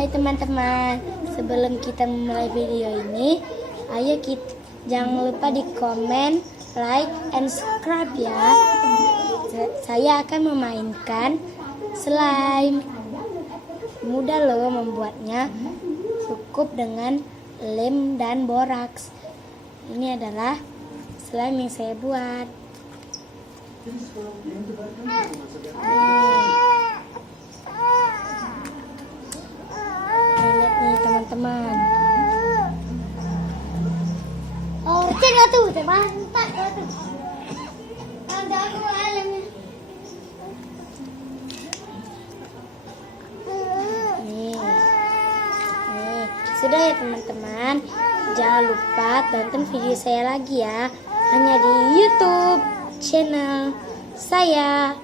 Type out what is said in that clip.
Hai teman-teman, sebelum kita memulai video ini, ayo jangan lupa di komen, like, and subscribe ya. Saya akan memainkan slime. Mudah loh membuatnya, cukup dengan lem dan boraks. Ini adalah slime yang saya buat. Lihat nih teman-teman. Oh, cek tuh, mantap tuh. Ada aku alamnya. Nih, sudah ya teman-teman. Jangan lupa tonton video saya lagi ya, hanya di YouTube channel saya.